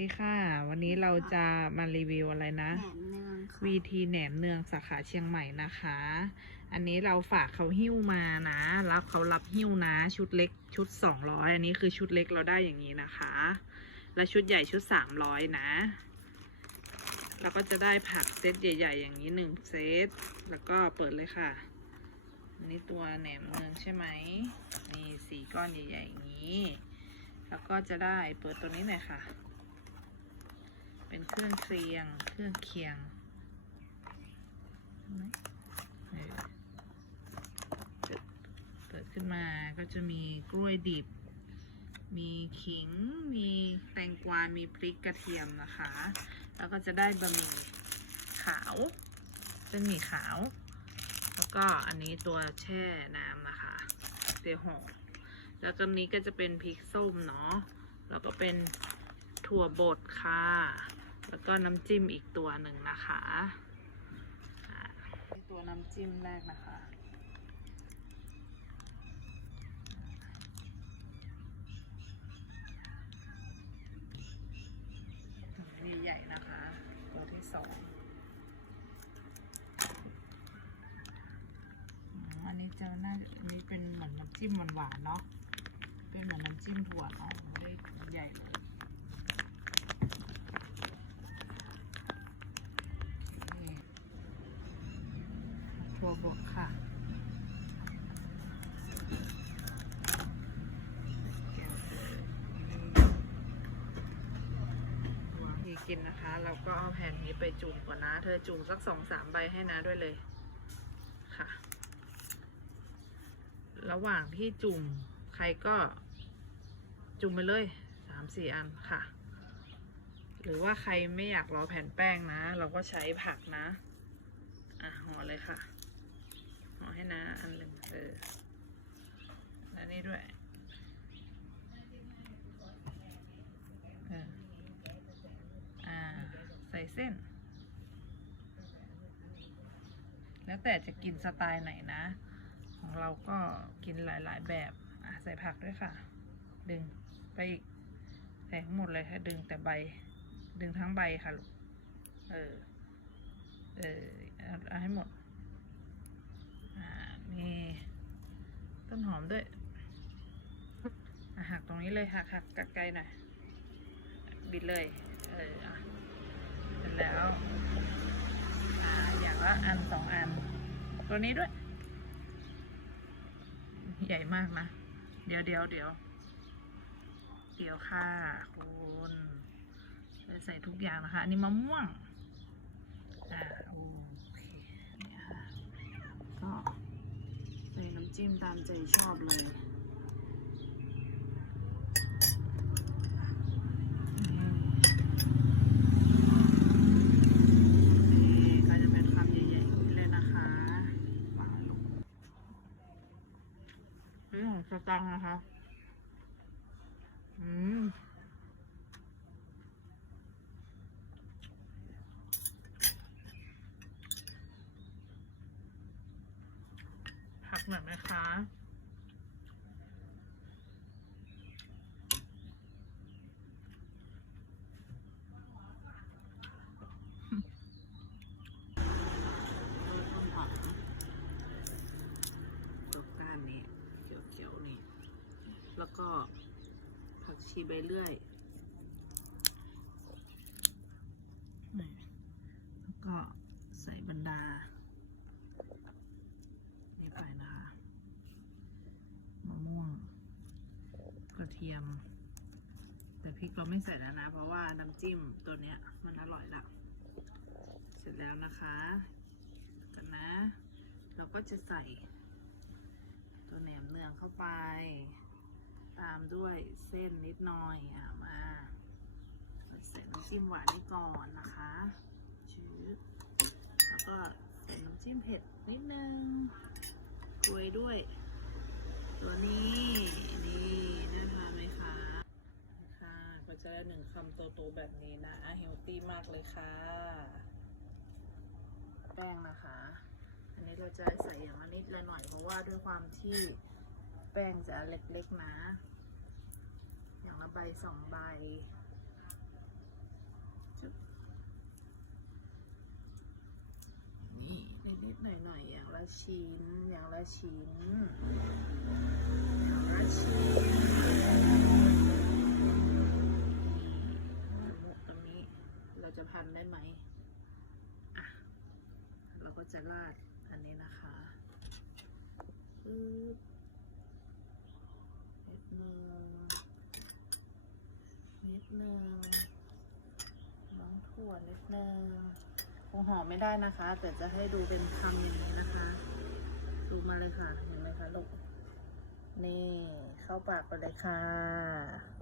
ดีค่ะ วันนี้เราจะมารีวิวอะไรนะแหนมเนืองค่ะ VT แหนมเนืองสาขาเชียงใหม่นะคะ อันนี้เราฝากเขาหิ้วมานะแล้วเขารับหิ้วนะ ชุดเล็กชุด200อันนี้คือชุดเล็กเราได้อย่างนี้นะคะ และชุดใหญ่ชุด300นะแล้วก็จะได้ผักเซตใหญ่ ๆ อย่างนี้หนึ่งเซต แล้วก็เปิดเลยค่ะ อันนี้ตัวแหนมเนืองใช่ไหมนี่สี่ก้อนใหญ่ๆอย่างนี้แล้วก็จะได้เปิดตัวนี้หน่อยค่ะ เป็นเครื่องเคียง เครื่องเคียงเห็นไหมเออเปิดเปิดขึ้นมาก็จะมีกล้วยดิบ มีขิง มีแตงกวา มีพริกกระเทียมนะคะ แล้วก็จะได้บะหมี่ขาวเส้นหมี่ขาว แล้วก็อันนี้ตัวแช่น้ำนะคะเดี๋ยวห่อแล้วก็นี้ก็จะเป็นพริกส้มเนาะ แล้วก็เป็นถั่วบดค่ะ แล้วก็น้ำจิ้มอีกตัวหนึ่งนะคะตัวน้ำจิ้มแรกนะคะใหญ่ๆนะคะ ตัวที่สองอันนี้เจอน่าจะอันนี้เป็นเหมือนน้ำจิ้มหวานๆเนาะ เป็นเหมือนน้ำจิ้มถั่วเนาะไม่ได้ใหญ่เลยนี่ วบดค่ะแก้วตัวที่กินนะคะ เราก็เอาแผ่นนี้ไปจุ่มก่อนนะ เธอจุ่มสักสองสามใบให้นะด้วยเลยค่ะ ระหว่างที่จุ่มใครก็จุ่มไปเลยสามสี่อันค่ะ หรือว่าใครไม่อยากรอแผ่นแป้งนะ เราก็ใช้ผักนะ อะห่อเลยค่ะ ให้นะอันหนึ่งเออแล้วนี่ด้วยเอออ่า ใส่เส้น แล้วแต่จะกินสไตล์ไหนนะ ของเราก็กินหลาย ๆ แบบอะใส่ผักด้วยค่ะ ดึงไปอีกใส่ทั้งหมดเลยค่ะ ดึงแต่ใบ ดึงทั้งใบค่ะลูก เออ เออเอาให้หมด มีต้นหอมด้วยหักตรงนี้เลยหักหักกักไกลหน่อยบิดเลยเออเสร็จแล้วอ่าอย่างละอันสองอัน ตัวนี้ด้วย ใหญ่มากนะ เดี๋ยวเดี๋ยวเดี๋ยวเดี๋ยวค่ะคุณใส่ทุกอย่างนะคะ อันนี้มะม่วง อ่าโอเคเนี่ยค่ะก็ใส่น้ำ จิ้มตามใจชอบเลยนี่ก็จะเป็นคำใหญ่ๆอย่างนี้เลยนะคะว้าว นี่ของสตังค์นะคะ อืม ผักหน่อยไหมคะต้นผักตานนี้เขียวๆนี่แล้วก็ผักชีใบเลื่อย แล้วก็ใส่บรรดา นี่ไปนะคะมะม่วง ก ระเทียม แต่พริกเราไม่ใส่แล้วนะ เพราะว่าน้ำจิ้มตัวเนี้ยมันอร่อยละเสร็จแล้วนะคะกันนะ เราก็จะใส่ ตัวแหนมเนืองเข้าไป ตามด้วยเส้นนิดหน่อยอะมาใส่น้ำจิ้มหวานนี่ก่อนนะคะชื้อแล้วก็ใส่น้ำจิ้มเผ็ดนิดนึงกลวยด้วยำโตๆแบบนี้นะเฮลตี้มากเลยค่ะ แป้งนะคะ อันนี้เราจะใส่อย่างนิดละหน่อยเพราะว่าด้วยความที่แป้งจะเล็กๆนะ อย่างละใบสองใบนี่นิดๆหน่อยๆอย่างละชิ้น อย่างละชิ้นอย่างละชิ้น จะราดอันนี้นะคะปึ๊บนิดนึงนิดนึงน้องถั่วนิดนึงคงหอมไม่ได้นะคะ แต่จะให้ดูเป็นคำอย่างนี้นะคะ ดูมาเลยค่ะเห็นไหมคะลูกนี่เข้าปากไปเลยค่ะ